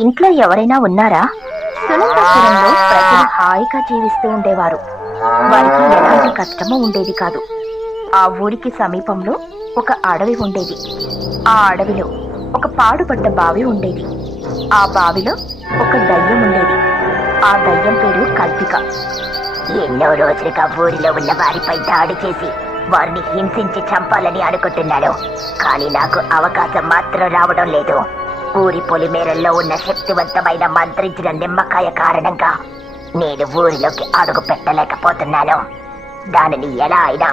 ఇంట్లో ఎవరైనా ఉన్నారా? సునందపురంలో ప్రజలు హాయిగా జీవిస్తూ ఉండేవారు. వారికి ఎలాంటి కష్టమూ ఉండేది కాదు. ఆ ఊరికి సమీపంలో ఒక అడవి ఉండేది. ఆ అడవిలో ఒక పాడుపడ్డ బావి ఉండేది. ఆ బావిలో ఒక దయ్యం ఉండేది. ఆ దయ్యం పేరు కల్పిక. ఎన్నో రోజులుగా ఊరిలో ఉన్న వారిపై దాడి చేసి వారిని హింసించి చంపాలని అనుకుంటున్నాను. కానీ నాకు అవకాశం మాత్రం రావడం లేదు. ఊరి పొలిమేరల్లో ఉన్న శక్తివంతమైన మంత్రించిన నిమ్మకాయ కారణంగా నేను ఊరిలోకి అడుగు పెట్టలేకపోతున్నాను. దానిని ఎలా అయినా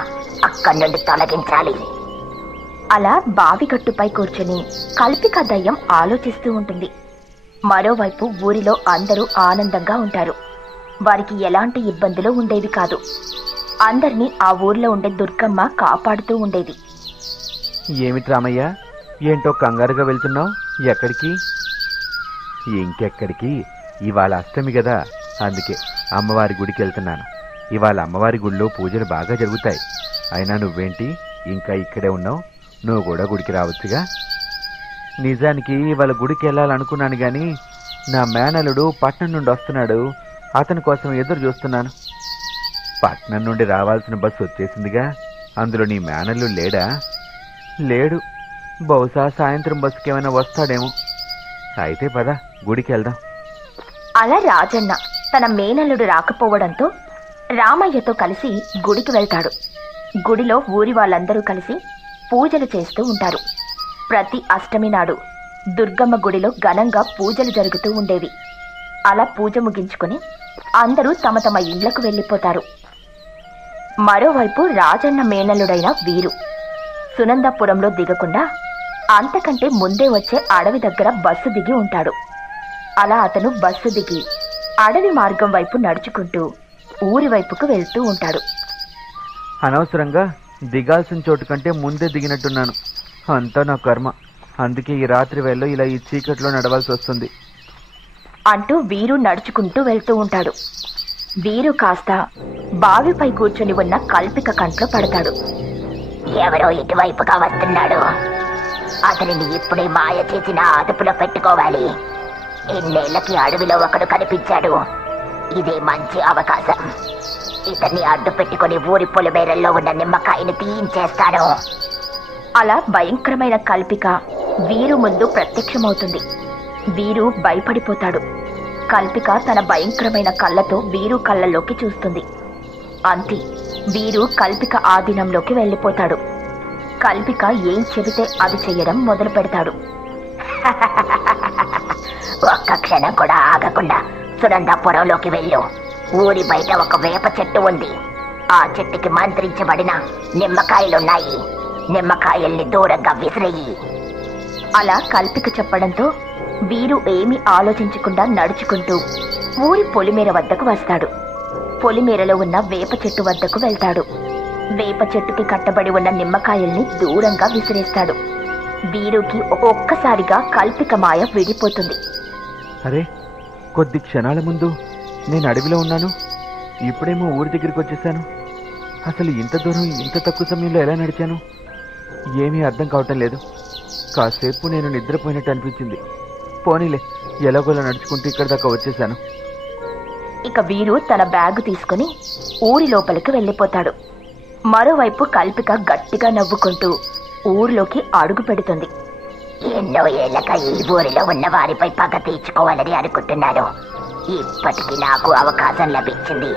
అక్కడి నుండి తొలగించాలి. అలా బావి గట్టుపై కూర్చుని కల్పిక దయ్యం ఆలోచిస్తూ ఉంటుంది. మరోవైపు ఊరిలో అందరూ ఆనందంగా ఉంటారు. వారికి ఎలాంటి ఇబ్బందులు ఉండేవి కాదు. అందరినీ ఆ ఊర్లో ఉండే దుర్గమ్మ కాపాడుతూ ఉండేది. ఏమిటి రామయ్య, ఏంటో కంగారుగా వెళ్తున్నావు? ఎక్కడికి? ఇంకెక్కడికి, ఇవాళ అష్టమి కదా, అందుకే అమ్మవారి గుడికి వెళ్తున్నాను. ఇవాళ అమ్మవారి గుడిలో పూజలు బాగా జరుగుతాయి. అయినా నువ్వేంటి ఇంకా ఇక్కడే ఉన్నావు? నువ్వు కూడా గుడికి రావచ్చుగా. నిజానికి ఇవాళ గుడికి వెళ్ళాలనుకున్నాను, కానీ నా మేనలుడు పట్నం నుండి వస్తున్నాడు. అతని కోసం ఎదురు చూస్తున్నాను. పట్నం నుండి రావాల్సిన బస్సు వచ్చేసిందిగా. అందులో నీ మేనల్లుడు లేడా? లేడు. బహుశా సాయంత్రం బస్సుకి ఏమైనా వస్తాడేమో. అయితే పద, గుడికి వెళ్దాం. అలా రాజన్న తన మేనల్లుడు రాకపోవడంతో రామయ్యతో కలిసి గుడికి వెళ్తాడు. గుడిలో ఊరి వాళ్ళందరూ కలిసి పూజలు చేస్తూ ఉంటారు. ప్రతి అష్టమి నాడు దుర్గమ్మ గుడిలో ఘనంగా పూజలు జరుగుతూ ఉండేవి. అలా పూజ ముగించుకుని అందరూ తమ తమ ఇండ్లకు వెళ్ళిపోతారు. మరోవైపు రాజన్న మేనల్లుడైన వీరు సునందపురంలో దిగకుండా అంతకంటే ముందే వచ్చే అడవి దగ్గర బస్సు దిగి ఉంటాడు. అలా అతను బస్సు దిగి అడవి మార్గం వైపు నడుచుకుంటూ ఊరి వైపుకు వెళ్తూ ఉంటాడు. అనవసరంగా దిగాల్సిన చోటు కంటే ముందే దిగినట్టున్నాను. అంతా నా కర్మ. అందుకే ఈ రాత్రి వేళలో ఇలా ఈ చీకట్లో నడవాల్సి వస్తుంది అంటూ వీరు నడుచుకుంటూ వెళ్తూ ఉంటాడు. వీరు కాస్త బావిపై కూర్చొని ఉన్న కల్పిక కంట్లో పడతాడు. ఎవరో ఇటువైపుగా వస్తున్నాడు. అతనిని ఇప్పుడే మాయ చేసిన అదుపులో పెట్టుకోవాలి. ఎన్నేళ్లకి అడవిలో ఒకడు కనిపించాడు. ఇదే మంచి అవకాశం. ఇతన్ని అడ్డు పెట్టుకుని ఊరి పొలిమేరల్లో ఉన్న నిమ్మకాయని తీయించేస్తాడు. అలా భయంకరమైన కల్పిక వీరు ముందు ప్రత్యక్షమవుతుంది. వీరు భయపడిపోతాడు. కల్పిక తన భయంకరమైన కళ్ళతో వీరు కళ్ళల్లోకి చూస్తుంది. అంతే, వీరు కల్పిక ఆధీనంలోకి వెళ్ళిపోతాడు. కల్పిక ఏం చెబితే అది చెయ్యడం మొదలు పెడతాడు. ఒక్క క్షణం కూడా ఆగకుండా సునందపురంలోకి వెళ్ళు. ఊరి బయట ఒక వేప చెట్టు ఉంది. ఆ చెట్టుకి మంత్రించబడిన నిమ్మకాయలున్నాయి. నిమ్మకాయల్ని దూరంగా విసిరేయి. అలా కల్పిక చెప్పడంతో వీరు ఏమీ ఆలోచించకుండా నడుచుకుంటూ ఊరి పొలిమేర వద్దకు వస్తాడు. పొలిమేరలో ఉన్న వేప చెట్టు వద్దకు వెళ్తాడు. వేప చెట్టుకి కట్టబడి ఉన్న నిమ్మకాయల్ని దూరంగా విసిరేస్తాడు. వీరుకి ఒక్కసారిగా కల్పిక మాయ విడిపోతుంది. అరే, కొద్ది క్షణాల ముందు నేను అడవిలో ఉన్నాను, ఇప్పుడేమో ఊరి దగ్గరికి వచ్చేసాను. అసలు ఇంత దూరం ఇంత తక్కువ సమయంలో ఎలా నడిచాను? ఏమీ అర్థం కావటం లేదు. కాసేపు నేను నిద్రపోయినట్టు అనిపించింది. పోనీలే, ఎలాగోలా నడుచుకుంటూ ఇక్కడి దాకా వచ్చేసాను. ఇక వీరు తన బ్యాగు తీసుకుని ఊరి లోపలికి వెళ్ళిపోతాడు. మరోవైపు కల్పిక గట్టిగా నవ్వుకుంటూ ఊరిలోకి అడుగు పెడుతుంది. ఎన్నో ఏళ్ళగా ఈ ఊరిలో ఉన్న వారిపై పగ తీర్చుకోవాలని అనుకుంటున్నాను. ఇప్పటికి నాకు అవకాశం లభించింది.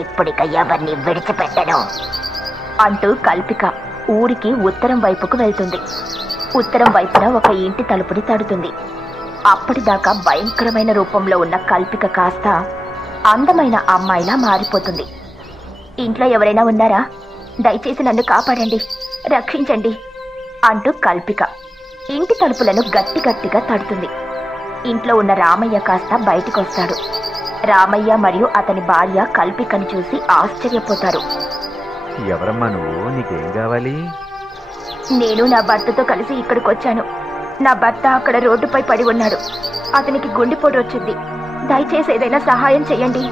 ఇప్పుడిక ఎవరిని విడిచిపెట్టను అంటూ కల్పిక ఊరికి ఉత్తరం వైపుకు వెళ్తుంది. ఉత్తరం వైపున ఒక ఇంటి తలుపుని తడుతుంది. అప్పటిదాకా భయంకరమైన రూపంలో ఉన్న కల్పిక కాస్త అందమైన అమ్మాయిలా మారిపోతుంది. ఇంట్లో ఎవరైనా ఉన్నారా? దయచేసి నన్ను కాపాడండి, రక్షించండి అంటూ కల్పిక ఇంటి తలుపులను గట్టి గట్టిగా తడుతుంది. ఇంట్లో ఉన్న రామయ్య కాస్త బయటికొస్తాడు. రామయ్య మరియు అతని భార్య కల్పికను చూసి ఆశ్చర్యపోతారు. ఎవరమ్మా నువ్వు? నీకేం కావాలి? నేను నా భర్తతో కలిసి ఇక్కడికి వచ్చాను. నా భర్త అక్కడ రోడ్డుపై పడి ఉన్నాడు. అతనికి గుండెపోటు వచ్చింది. దయచేసి ఏదైనా సహాయం చేయండి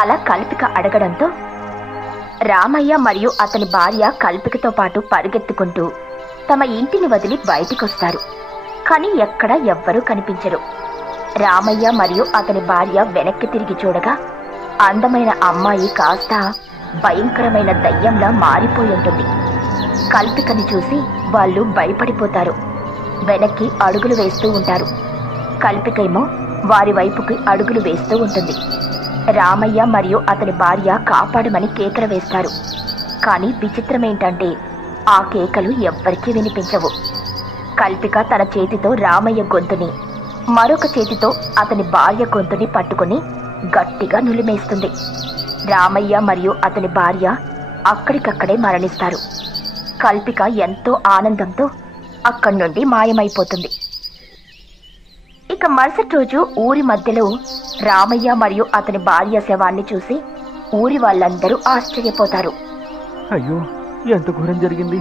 అలా కల్పిక అడగడంతో రామయ్య మరియు అతని భార్య కల్పికతో పాటు పరిగెత్తుకుంటూ తమ ఇంటిని వదిలి బయటికొస్తారు. కానీ ఎక్కడా ఎవ్వరూ కనిపించరు. రామయ్య మరియు అతని భార్య వెనక్కి తిరిగి చూడగా అందమైన అమ్మాయి కాస్త భయంకరమైన దయ్యంలా మారిపోయి ఉంటుంది. కల్పికని చూసి వాళ్ళు భయపడిపోతారు. వెనక్కి అడుగులు వేస్తూ ఉంటారు. కల్పికేమో వారి వైపుకి అడుగులు వేస్తూ ఉంటుంది. రామయ్య మరియు అతని భార్య కాపాడమని కేకలు వేస్తారు. కానీ విచిత్రమేంటంటే ఆ కేకలు ఎవ్వరికీ వినిపించవు. కల్పిక తన చేతితో రామయ్య గొంతుని, మరొక చేతితో అతని భార్య గొంతుని పట్టుకుని గట్టిగా నులిమేస్తుంది. రామయ్య మరియు అతని భార్య అక్కడికక్కడే మరణిస్తారు. కల్పిక ఎంతో ఆనందంతో అక్కడి నుండి మాయమైపోతుంది. ఇక మరుసటి రోజు ఊరి మధ్యలో రామయ్య మరియు అతని భార్య శవాన్ని చూసి ఊరి వాళ్ళందరూ ఆశ్చర్యపోతారు. అయ్యో, ఎంత ఘోరం జరిగింది!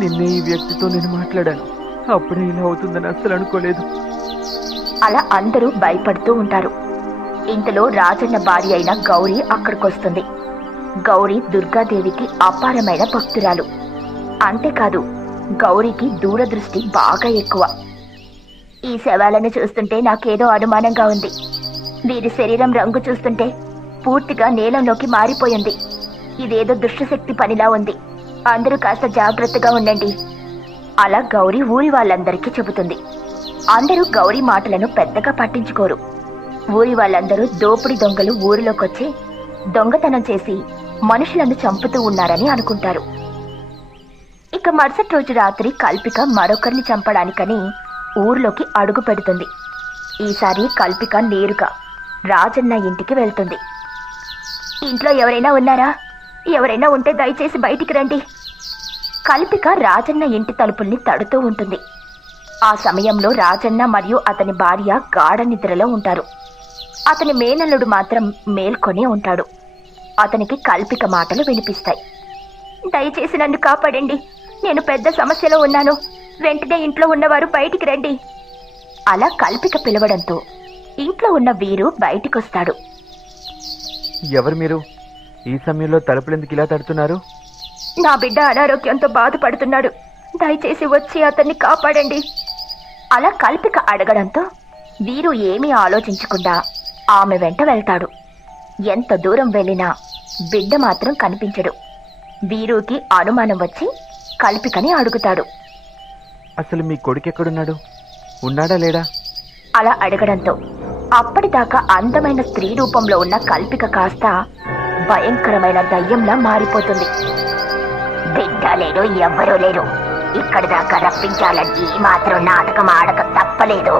నిన్నే ఈ వ్యక్తితో నేను మాట్లాడాను. అప్పుడే ఇలా అవుతుందని అస్సలు అనుకోలేదు. అలా అందరూ భయపడుతూ ఉంటారు. ఇంతలో రాజన్న భార్య అయిన గౌరీ అక్కడికొస్తుంది. గౌరీ దుర్గాదేవికి అపారమైన భక్తురాలు. అంతేకాదు, గౌరీకి దూరదృష్టి బాగా ఎక్కువ. ఈ శవాలను చూస్తుంటే నాకేదో అనుమానంగా ఉంది. వీరి శరీరం రంగు చూస్తుంటే పూర్తిగా నీలంలోకి మారిపోయింది. ఇదేదో దుష్టశక్తి పనిలా ఉంది. అందరూ కాస్త జాగ్రత్తగా ఉండండి. అలా గౌరీ ఊరి వాళ్ళందరికీ చెబుతుంది. అందరూ గౌరీ మాటలను పెద్దగా పట్టించుకోరు. ఊరి వాళ్ళందరూ దోపిడి దొంగలు ఊరిలోకొచ్చి దొంగతనం చేసి మనుషులను చంపుతూ ఉన్నారని అనుకుంటారు. ఇక మరుసటి రోజు రాత్రి కల్పిక మరొకరిని చంపడానికని ఊర్లోకి అడుగు పెడుతుంది. ఈసారి కల్పిక నేరుగా రాజన్న ఇంటికి వెళ్తుంది. ఇంట్లో ఎవరైనా ఉన్నారా? ఎవరైనా ఉంటే దయచేసి బయటికి రండి. కల్పిక రాజన్న ఇంటి తలుపుల్ని తడుతూ ఉంటుంది. ఆ సమయంలో రాజన్న మరియు అతని భార్య గాఢ నిద్రలో ఉంటారు. అతని మేనల్లుడు మాత్రం మేల్కొనే ఉంటాడు. అతనికి కల్పిక మాటలు వినిపిస్తాయి. దయచేసి నన్ను కాపాడండి, నేను పెద్ద సమస్యలో ఉన్నాను, వెంటనే ఇంట్లో ఉన్నవారు బయటికి రండి. అలా కల్పిక పిలవడంతో ఇంట్లో ఉన్న వీరు బయటికొస్తాడు. ఎవరు మీరు? ఈ సమయంలో తలుపులెందుకు ఇలా తడుతున్నారు? నా బిడ్డ అనారోగ్యంతో బాధపడుతున్నాడు, దయచేసి వచ్చి అతన్ని కాపాడండి. అలా కల్పిక అడగడంతో వీరు ఏమీ ఆలోచించకుండా ఆమె వెంట వెళ్తాడు. ఎంత దూరం వెళ్ళినా బిడ్డ మాత్రం కనిపించడు. వీరుకి అనుమానం వచ్చి కల్పికని అడుగుతాడు. అసలు మీ కొడుకు ఎక్కడున్నాడు? ఉన్నాడా లేడా? అలా అడగడంతో అప్పటిదాకా అందమైన స్త్రీ రూపంలో ఉన్న కల్పిక కాస్త భయంకరమైన దయ్యంలా మారిపోతుంది. బిడ్డ లేడు, ఎవ్వరూ లేరు, ఇక్కడి దాకా రప్పించాలని ఈ మాత్రం నాటకం ఆడక తప్పలేదు.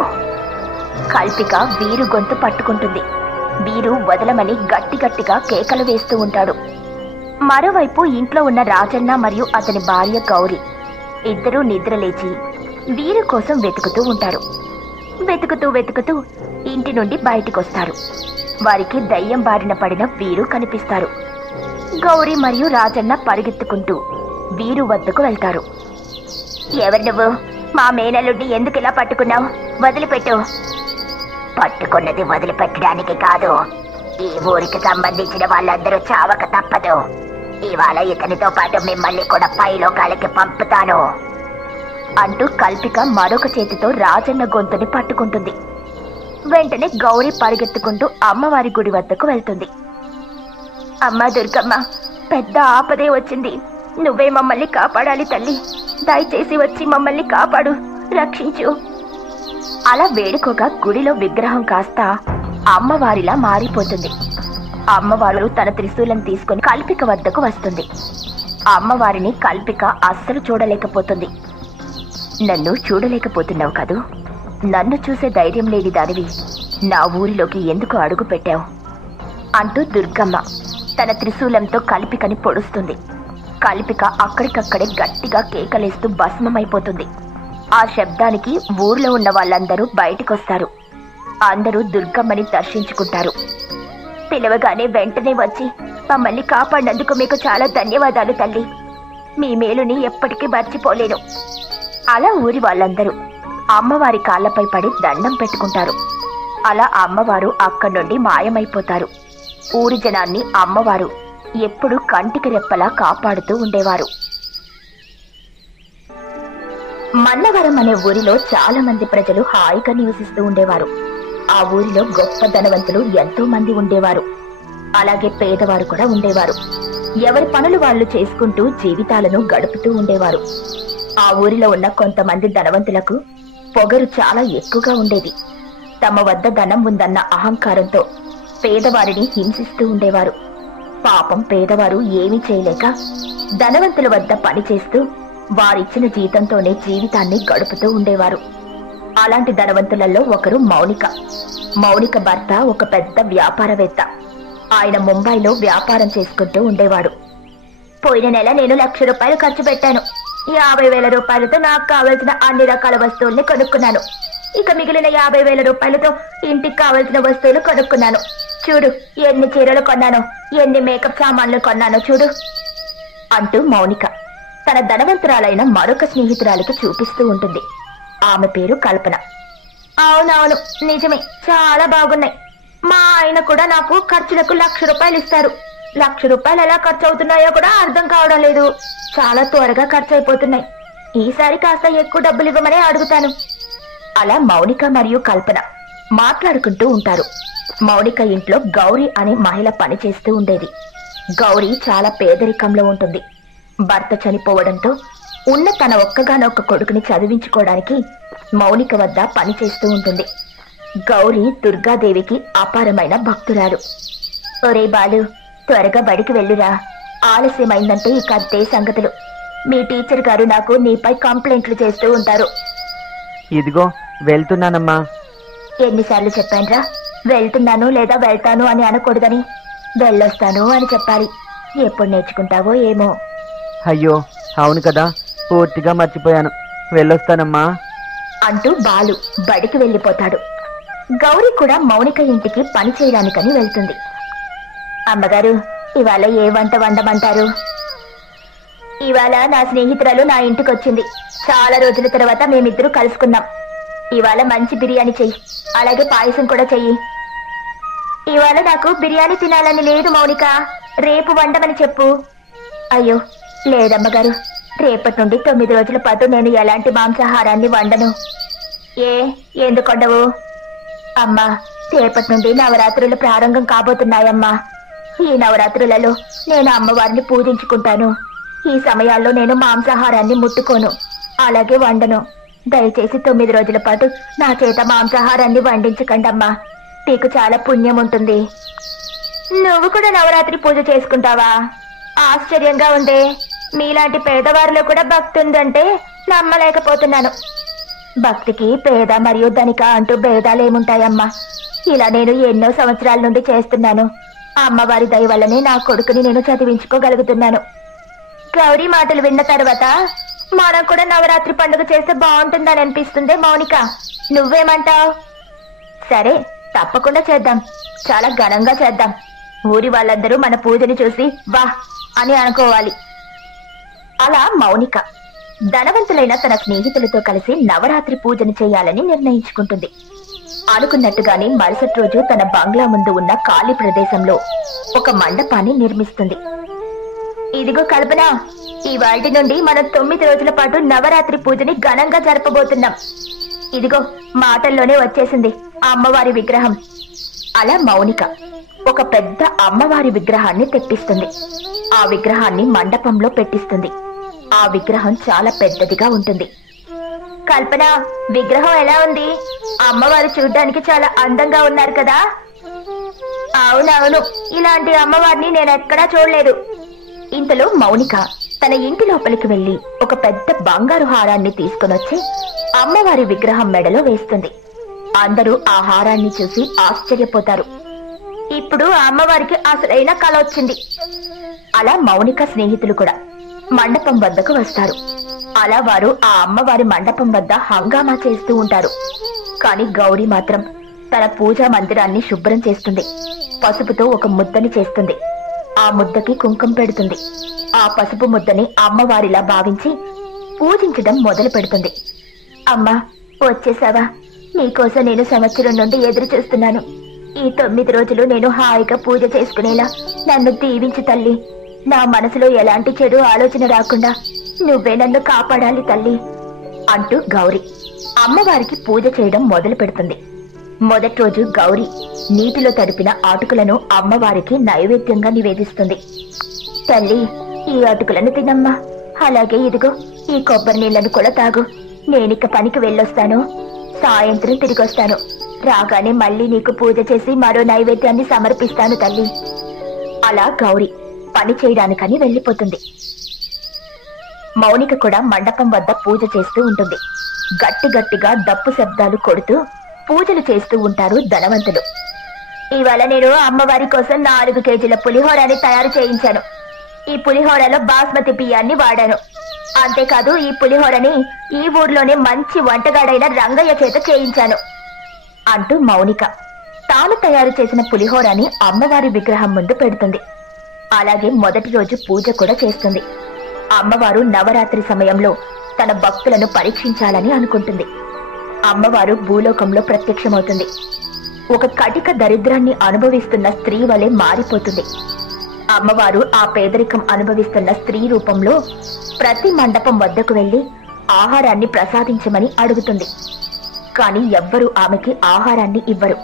కల్పిక వీరు గొంతు పట్టుకుంటుంది. వీరు వదలమని గట్టిగా కేకలు వేస్తూ ఉంటాడు. మరోవైపు ఇంట్లో ఉన్న రాజన్న మరియు అతని భార్య గౌరీ ఇద్దరూ నిద్రలేచి వీరు కోసం వెతుకుతూ ఉంటారు. వెతుకుతూ ఇంటి నుండి బయటికొస్తారు. వారికి దయ్యం బారిన పడిన వీరు కనిపిస్తారు. గౌరీ మరియు రాజన్న పరిగెత్తుకుంటూ వీరు వద్దకు వెళ్తారు. ఎవరు నువ్వు? మా మేనల్లుడిని ఎందుకు ఇలా పట్టుకున్నావు? వదిలిపెట్టు. పట్టుకున్నది వదిలిపెట్టడానికి కాదు, ఈ ఊరికి సంబంధించిన వాళ్ళందరూ చావక తప్పదు. ఇవాళ ఇతనితో పాటు మిమ్మల్ని కూడా పైలోకాలకి పంపుతాను అంటూ కల్పిక మరొక చేతితో రాజన్న గొంతుని పట్టుకుంటుంది. వెంటనే గౌరీ పరిగెత్తుకుంటూ అమ్మవారి గుడి వద్దకు వెళ్తుంది. అమ్మా దుర్గమ్మ, పెద్ద ఆపదే వచ్చింది, నువ్వే మమ్మల్ని కాపాడాలి తల్లి, దయచేసి వచ్చి మమ్మల్ని కాపాడు, రక్షించు. అలా వేడుకోగా గుడిలో విగ్రహం కాస్త అమ్మవారిలా మారిపోతుంది. అమ్మవారు తన త్రిశూలం తీసుకుని కల్పిక వద్దకు వస్తుంది. అమ్మవారిని కల్పిక అస్సలు చూడలేకపోతుంది. నన్ను చూడలేకపోతున్నావు కదూ? నన్ను చూసే ధైర్యం లేని దానివి నా ఊరిలోకి ఎందుకు అడుగు పెట్టావు అంటూ దుర్గమ్మ తన త్రిశూలంతో కల్పికని పొడుస్తుంది. కల్పిక అక్కడికక్కడే గట్టిగా కేకలేస్తూ భస్మమైపోతుంది. ఆ శబ్దానికి ఊర్లో ఉన్న వాళ్ళందరూ బయటికొస్తారు. అందరూ దుర్గమ్మని దర్శించుకుంటారు. పిలవగానే వెంటనే వచ్చి మమ్మల్ని కాపాడినందుకు మీకు చాలా ధన్యవాదాలు తల్లి, మీ మేలుని ఎప్పటికీ మర్చిపోలేను. అలా ఊరి వాళ్ళందరూ అమ్మవారి కాళ్లపై పడి దండం పెట్టుకుంటారు. అలా అమ్మవారు అక్కడి నుండి మాయమైపోతారు. ఊరి జనాన్ని అమ్మవారు ఎప్పుడూ కంటికి రెప్పలా కాపాడుతూ ఉండేవారు. మన్నవరం అనే ఊరిలో చాలా మంది ప్రజలు హాయిగా నివసిస్తూ ఉండేవారు. ఆ ఊరిలో గొప్ప ధనవంతులు ఎంతో మంది ఉండేవారు. అలాగే పేదవారు కూడా ఉండేవారు. ఎవరి పనులు వాళ్ళు చేసుకుంటూ జీవితాలను గడుపుతూ ఉండేవారు. ఆ ఊరిలో ఉన్న కొంతమంది ధనవంతులకు పొగరు చాలా ఎక్కువగా ఉండేది. తమ వద్ద ధనం ఉందన్న అహంకారంతో పేదవారిని హింసిస్తూ ఉండేవారు. పాపం పేదవారు ఏమీ చేయలేక ధనవంతుల వద్ద పనిచేస్తూ వారిచ్చిన జీతంతోనే జీవితాన్ని గడుపుతూ ఉండేవారు. అలాంటి ధనవంతులలో ఒకరు మౌనిక. మౌనిక భర్త ఒక పెద్ద వ్యాపారవేత్త. ఆయన ముంబైలో వ్యాపారం చేసుకుంటూ ఉండేవాడు. పోయిన నెల నేను 1,00,000 రూపాయలు ఖర్చు పెట్టాను. 50,000 రూపాయలతో నాకు కావలసిన అన్ని రకాల వస్తువుల్ని కొనుక్కున్నాను. ఇక మిగిలిన 50,000 రూపాయలతో ఇంటికి కావలసిన వస్తువులు కొనుక్కున్నాను. చూడు, ఎన్ని చీరలు కొన్నానో, ఎన్ని మేకప్ సామాన్లు కొన్నానో చూడు అంటూ మౌనిక తన ధనవంతురాలైన మరొక స్నేహితురాలికి చూపిస్తూ ఉంటుంది. ఆమె పేరు కల్పన. అవునవును, నిజమే, చాలా బాగున్నాయి. మా ఆయన కూడా నాకు ఖర్చులకు 1,00,000 రూపాయలు ఇస్తారు. 1,00,000 రూపాయలు ఎలా ఖర్చు అవుతున్నాయో కూడా అర్థం కావడం లేదు. చాలా త్వరగా ఖర్చు అయిపోతున్నాయి. ఈసారి కాస్త ఎక్కువ డబ్బులు ఇవ్వమనే అడుగుతాను. అలా మౌనిక మరియు కల్పన మాట్లాడుకుంటూ ఉంటారు. మౌనిక ఇంట్లో గౌరీ అనే మహిళ పని చేస్తూ ఉండేది. గౌరీ చాలా పేదరికంలో ఉంటుంది. భర్త చనిపోవడంతో ఉన్న తన ఒక్కగానొక్క కొడుకుని చదివించుకోవడానికి మౌనిక వద్ద పని చేస్తూ ఉంటుంది. గౌరీ దుర్గాదేవికి అపారమైన భక్తురాలు. ఒరే బాలు, త్వరగా బడికి వెళ్ళురా. ఆలస్యమైందంటే ఇక అదే సంగతులు. మీ టీచర్ గారు నాకు నీపై కంప్లైంట్లు చేస్తూ ఉంటారు. ఇదిగో వెళ్తున్నానమ్మా. ఎన్నిసార్లు చెప్పాన్రా, వెళ్తున్నాను లేదా వెళ్తాను అని అనకూడదని. వెళ్ళొస్తాను అని చెప్పాలి. ఎప్పుడు నేర్చుకుంటావో ఏమో. అయ్యో అవును కదా, పూర్తిగా మర్చిపోయాను. వెళ్ళొస్తానమ్మా అంటూ బాలు బడికి వెళ్ళిపోతాడు. గౌరీ కూడా మౌనిక ఇంటికి పని చేయడానికని వెళ్తుంది. అమ్మగారు, ఇవాళ ఏ వంట వండమంటారు? ఇవాళ నా స్నేహితురాలు నా ఇంటికి వచ్చింది. చాలా రోజుల తర్వాత మేమిద్దరూ కలుసుకున్నాం. ఇవాళ మంచి బిర్యానీ చెయ్యి, అలాగే పాయసం కూడా చెయ్యి. ఇవాళ నాకు బిర్యానీ తినాలని లేదు మౌనిక, రేపు వండమని చెప్పు. అయ్యో లేదమ్మగారు, రేపటి నుండి 9 రోజుల పాటు నేను ఎలాంటి మాంసాహారాన్ని వండను. ఎందుకు వండవు? అమ్మా, రేపటి నుండి నవరాత్రులు ప్రారంభం కాబోతున్నాయమ్మా. ఈ నవరాత్రులలో నేను అమ్మవారిని పూజించుకుంటాను. ఈ సమయాల్లో నేను మాంసాహారాన్ని ముట్టుకోను, అలాగే వండను. దయచేసి 9 రోజుల పాటు నా చేత మాంసాహారాన్ని వండించకండమ్మా. నీకు చాలా పుణ్యం ఉంటుంది. నువ్వు కూడా నవరాత్రి పూజ చేసుకుంటావా? ఆశ్చర్యంగా ఉందే. మీలాంటి పేదవారిలో కూడా భక్తి ఉందంటే నమ్మలేకపోతున్నాను. భక్తికి పేద మరియు ధనిక అంటూ భేదాలేముంటాయమ్మా. ఇలా నేను ఎన్నో సంవత్సరాల నుండి చేస్తున్నాను. అమ్మవారి దయ వల్లనే నా కొడుకుని నేను చదివించుకోగలుగుతున్నాను. గౌరీ మాటలు విన్న తర్వాత మనం కూడా నవరాత్రి పండుగ చేస్తే బాగుంటుందని అనిపిస్తుంది మౌనిక. నువ్వేమంటావు? సరే, తప్పకుండా చేద్దాం. చాలా ఘనంగా చేద్దాం. ఊరి వాళ్ళందరూ మన పూజని చూసి వా అని అనుకోవాలి. అలా మౌనిక ధనవంతులైన తన స్నేహితులతో కలిసి నవరాత్రి పూజను చేయాలని నిర్ణయించుకుంటుంది. అనుకున్నట్టుగానే మరుసటి రోజు తన బంగ్లా ముందు ఉన్న ఖాళీ ప్రదేశంలో ఒక మండపాన్ని నిర్మిస్తుంది. ఇదిగో కల్పన, ఇవాల్టి నుండి మనం 9 రోజుల పాటు నవరాత్రి పూజని ఘనంగా జరపబోతున్నాం. ఇదిగో మాటల్లోనే వచ్చేసింది అమ్మవారి విగ్రహం. అలా మౌనిక ఒక పెద్ద అమ్మవారి విగ్రహాన్ని తెప్పిస్తుంది. ఆ విగ్రహాన్ని మండపంలో పెట్టిస్తుంది. ఆ విగ్రహం చాలా పెద్దదిగా ఉంటుంది. కల్పన, విగ్రహం ఎలా ఉంది? అమ్మవారు చూడ్డానికి చాలా అందంగా ఉన్నారు కదా? అవునవును, ఇలాంటి అమ్మవారిని నేనెక్కడా చూడలేదు. ఇంతలో మౌనిక తన ఇంటి లోపలికి వెళ్లి ఒక పెద్ద బంగారు హారాన్ని తీసుకునొచ్చి అమ్మవారి విగ్రహం మెడలో వేస్తుంది. అందరూ ఆ హారాన్ని చూసి ఆశ్చర్యపోతారు. ఇప్పుడు అమ్మవారికి అసలైన కళ వచ్చింది. అలా మౌనిక స్నేహితులు కూడా మండపం వద్దకు వస్తారు. అలా వారు ఆ అమ్మవారి మండపం వద్ద హంగామా చేస్తూ ఉంటారు. కాని గౌరీ మాత్రం తన పూజా మందిరాన్ని శుభ్రం చేస్తుంది. పసుపుతో ఒక ముద్దని చేస్తుంది. ఆ ముద్దకి కుంకుమ పెడుతుంది. ఆ పసుపు ముద్దని అమ్మవారిలా భావించి పూజించడం మొదలు పెడుతుంది. అమ్మా, వచ్చేసావా? నీకోసం నేను సంవత్సరం నుండి ఎదురు చూస్తున్నాను. ఈ 9 రోజులు నేను హాయిగా పూజ చేసుకునేలా నన్ను దీవించు తల్లి. నా మనసులో ఎలాంటి చెడు ఆలోచన రాకుండా నువ్వే నన్ను కాపాడాలి తల్లి అంటూ గౌరీ అమ్మవారికి పూజ చేయడం మొదలు పెడుతుంది. మొదటి రోజు గౌరి నీటిలో తడిపిన అటుకులను అమ్మవారికి నైవేద్యంగా నివేదిస్తుంది. తల్లి, ఈ అటుకులను తినమ్మా. అలాగే ఇదిగో ఈ కొబ్బరి నీళ్లను కూడా తాగు. నేనిక పనికి వెళ్ళొస్తాను. సాయంత్రం తిరిగొస్తాను. రాగానే మళ్ళీ నీకు పూజ చేసి మరో నైవేద్యాన్ని సమర్పిస్తాను తల్లి. అలా గౌరి పని చేయడానికని వెళ్ళిపోతుంది. మౌనిక కూడా మండపం వద్ద పూజ చేస్తూ ఉంటుంది. గట్టిగా డప్పు శబ్దాలు కొడుతూ పూజలు చేస్తూ ఉంటారు ధనవంతులు. ఇవాళ నేను అమ్మవారి కోసం 4 కేజీల పులిహోరాన్ని తయారు చేయించాను. ఈ పులిహోరలో బాస్మతి బియ్యాన్ని వాడాను. అంతేకాదు ఈ పులిహోరని ఈ ఊర్లోనే మంచి వంటగాడైన రంగయ్య చేత చేయించాను అంటూ మౌనిక తాను తయారు చేసిన పులిహోరాని అమ్మవారి విగ్రహం ముందు పెడుతుంది. అలాగే మొదటి రోజు పూజ కూడా చేస్తుంది. అమ్మవారు నవరాత్రి సమయంలో తన భక్తులను పరీక్షించాలని అనుకుంటుంది. అమ్మవారు భూలోకంలో ప్రత్యక్షమవుతుంది. ఒక కటిక దరిద్రాన్ని అనుభవిస్తున్న స్త్రీ వలె మారిపోతుంది. అమ్మవారు ఆ పేదరికం అనుభవిస్తున్న స్త్రీ రూపంలో ప్రతి మండపం వద్దకు వెళ్లి ఆహారాన్ని ప్రసాదించమని అడుగుతుంది. కాని ఎవ్వరూ ఆమెకి ఆహారాన్ని ఇవ్వరు.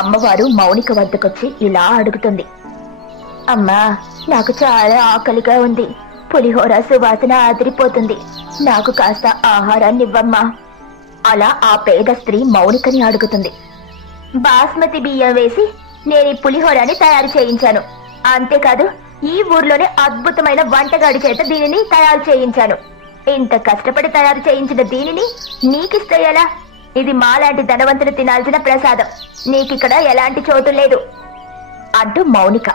అమ్మవారు మౌనిక వద్దకొచ్చి ఇలా అడుగుతుంది. అమ్మా, నాకు చాలా ఆకలిగా ఉంది. పులిహోర సువాసన ఆదిరిపోతుంది. నాకు కాస్త ఆహారాన్ని ఇవ్వమ్మా. అలా ఆ పేద స్త్రీ మౌనికని అడుగుతుంది. బాస్మతి బియ్యం వేసి నేను ఈ పులిహోరాని తయారు చేయించాను. అంతేకాదు ఈ ఊర్లోనే అద్భుతమైన వంటగాడి చేత దీనిని తయారు చేయించాను. ఇంత కష్టపడి తయారు చేయించిన దీనిని నీకిస్తే ఎలా? ఇది మాలాంటి ధనవంతులు తినాల్సిన ప్రసాదం. నీకిక్కడ ఎలాంటి చోటు లేదు అంటూ మౌనిక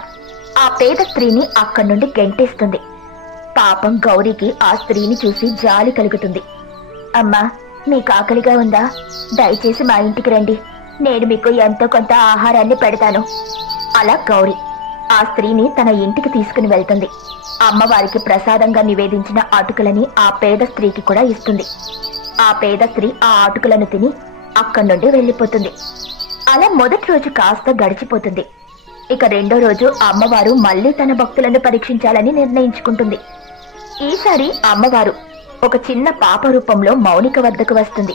ఆ పేద స్త్రీని అక్కడి నుండి గెంటేస్తుంది. పాపం గౌరికి ఆ స్త్రీని చూసి జాలి కలుగుతుంది. అమ్మా, మీకు ఆకలిగా ఉందా? దయచేసి మా ఇంటికి రండి. నేను మీకు ఎంతో కొంత ఆహారాన్ని పెడతాను. అలా గౌరి ఆ స్త్రీని తన ఇంటికి తీసుకుని వెళ్తుంది. అమ్మవారికి ప్రసాదంగా నివేదించిన అటుకులని ఆ పేద స్త్రీకి కూడా ఇస్తుంది. ఆ పేద స్త్రీ ఆ అటుకులను తిని అక్కడి నుండి వెళ్లిపోతుంది. అలా మొదటి రోజు కాస్త గడిచిపోతుంది. ఇక రెండో రోజు అమ్మవారు మళ్లీ తన భక్తులను పరీక్షించాలని నిర్ణయించుకుంటుంది. ఈసారి అమ్మవారు ఒక చిన్న పాప రూపంలో మౌనిక వద్దకు వస్తుంది.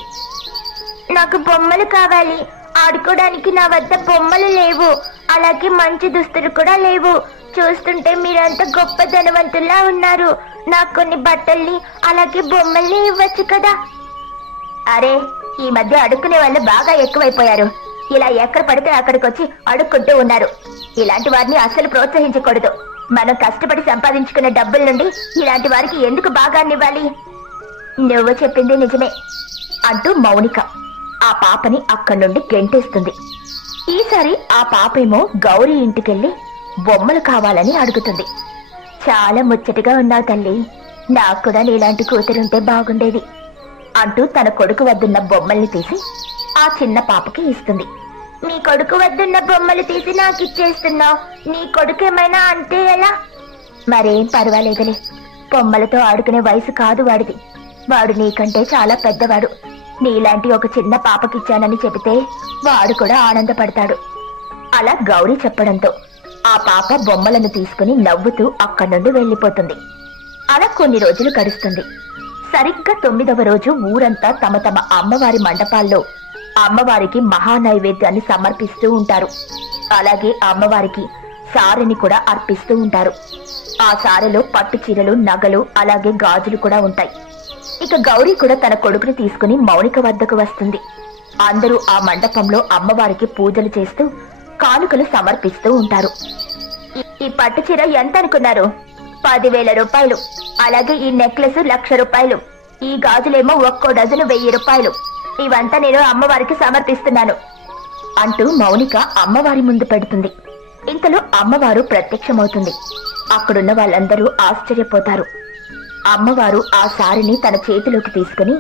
నాకు బొమ్మలు కావాలి. ఆడుకోవడానికి నా వద్ద బొమ్మలు లేవు. అలాగే మంచి దుస్తులు కూడా లేవు. చూస్తుంటే మీరంతా గొప్ప ధనవంతుల్లా ఉన్నారు. నాకు కొన్ని బట్టల్ని అలాగే బొమ్మల్ని ఇవ్వచ్చు కదా. అరే, ఈ మధ్య అడుక్కునే వాళ్ళు బాగా ఎక్కువైపోయారు. ఇలా ఎక్కడ పడితే అక్కడికి వచ్చి అడుక్కుంటూ ఉన్నారు. ఇలాంటి వారిని అస్సలు ప్రోత్సహించకూడదు. మనం కష్టపడి సంపాదించుకునే డబ్బుల నుండి ఇలాంటి వారికి ఎందుకు భాగాన్నివ్వాలి? నువ్వు చెప్పింది నిజమే అంటూ మౌనిక ఆ పాపని అక్కడి నుండి గెంటేస్తుంది. ఈసారి ఆ పాపేమో గౌరీ ఇంటికెళ్ళి బొమ్మలు కావాలని అడుగుతుంది. చాలా ముచ్చటగా ఉన్నావు తల్లి. నాకు కూడా నీలాంటి కూతురుంటే బాగుండేది అంటూ తన కొడుకు వద్దున్న బొమ్మల్ని తీసి ఆ చిన్న పాపకి ఇస్తుంది. నీ కొడుకు వద్దున్న బొమ్మలు తీసి నాకు ఇచ్చేస్తున్నావు. నీ కొడుకేమైనా అంటే ఎలా? మరేం పర్వాలేదులే. బొమ్మలతో ఆడుకునే వయసు కాదు వాడిది. వాడు నీకంటే చాలా పెద్దవాడు. నీలాంటి ఒక చిన్న పాపకిచ్చానని చెబితే వాడు కూడా ఆనందపడతాడు. అలా గౌరీ చెప్పడంతో ఆ పాప బొమ్మలను తీసుకుని నవ్వుతూ అక్కడి నుండి వెళ్లిపోతుంది. అలా కొన్ని రోజులు గడుస్తుంది. సరిగ్గా 9వ రోజు ఊరంతా తమ తమ అమ్మవారి మండపాల్లో అమ్మవారికి మహానైవేద్యాన్ని సమర్పిస్తూ ఉంటారు. అలాగే అమ్మవారికి సారెని కూడా అర్పిస్తూ ఉంటారు. ఆ సారెలో పట్టు చీరలు, నగలు, అలాగే గాజులు కూడా ఉంటాయి. ఇక గౌరీ కూడా తన కొడుకుని తీసుకుని మౌనిక వద్దకు వస్తుంది. అందరూ ఆ మండపంలో అమ్మవారికి పూజలు చేస్తూ కానుకలు సమర్పిస్తూ ఉంటారు. ఈ పట్టు చీర ఎంత అనుకున్నారు? 10,000 రూపాయలు. అలాగే ఈ నెక్లెస్ 1,00,000 రూపాయలు. ఈ గాజులేమో ఒక్కో డజను 1,000 రూపాయలు. ఇవంతా నేను అమ్మవారికి సమర్పిస్తున్నాను అంటూ మౌనిక అమ్మవారి ముందు పెడుతుంది. ఇంతలో అమ్మవారు ప్రత్యక్షమవుతుంది. అక్కడున్న వాళ్ళందరూ ఆశ్చర్యపోతారు. అమ్మవారు ఆ సారిని తన చేతిలోకి తీసుకుని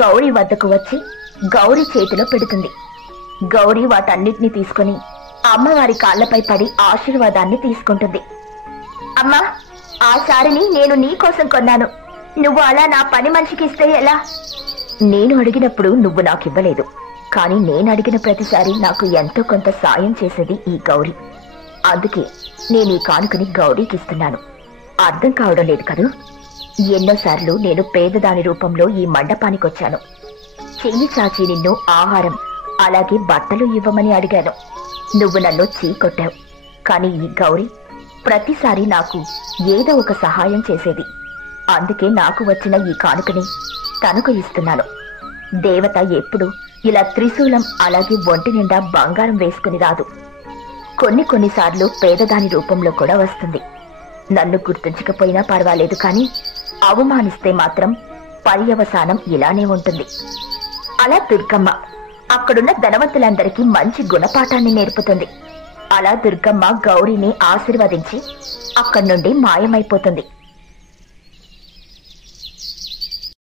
గౌరీ వద్దకు వచ్చి గౌరీ చేతిలో పెడుతుంది. గౌరీ వాటన్నిటినీ తీసుకుని అమ్మవారి కాళ్లపై పడి ఆశీర్వాదాన్ని తీసుకుంటుంది. అమ్మా, ఆ సారిని నేను నీ కోసం కొన్నాను. నువ్వు అలా నా పని మనిషికి ఇస్తే ఎలా? నేను అడిగినప్పుడు నువ్వు నాకివ్వలేదు. కానీ నేను అడిగిన ప్రతిసారి నాకు ఎంతో కొంత సాయం చేసేది ఈ గౌరీ. అందుకే నేను ఈ కానుకని గౌరీకి ఇస్తున్నాను. అర్థం కావడం లేదు కదూ? ఎన్నోసార్లు నేను పేదదాని రూపంలో ఈ మండపానికొచ్చాను. చెయ్యి చాచి నిన్ను ఆహారం అలాగే బట్టలు ఇవ్వమని అడిగాను. నువ్వు నన్ను చీకొట్టావు. కానీ ఈ గౌరీ ప్రతిసారి నాకు ఏదో ఒక సహాయం చేసేది. అందుకే నాకు వచ్చిన ఈ కానుకని తనకు ఇస్తున్నాను. దేవత ఎప్పుడు ఇలా త్రిశూలం అలాగే ఒంటి నిండా బంగారం వేసుకుని రాదు. కొన్నిసార్లు పేదదాని రూపంలో కూడా వస్తుంది. నన్ను గుర్తుంచకపోయినా పర్వాలేదు, కానీ అవమానిస్తే మాత్రం పర్యవసానం ఇలానే ఉంటుంది. అలా దుర్గమ్మ అక్కడున్న ధనవంతులందరికీ మంచి గుణపాఠాన్ని నేర్పుతుంది. అలా దుర్గమ్మ గౌరీని ఆశీర్వదించి అక్కడి నుండి మాయమైపోతుంది.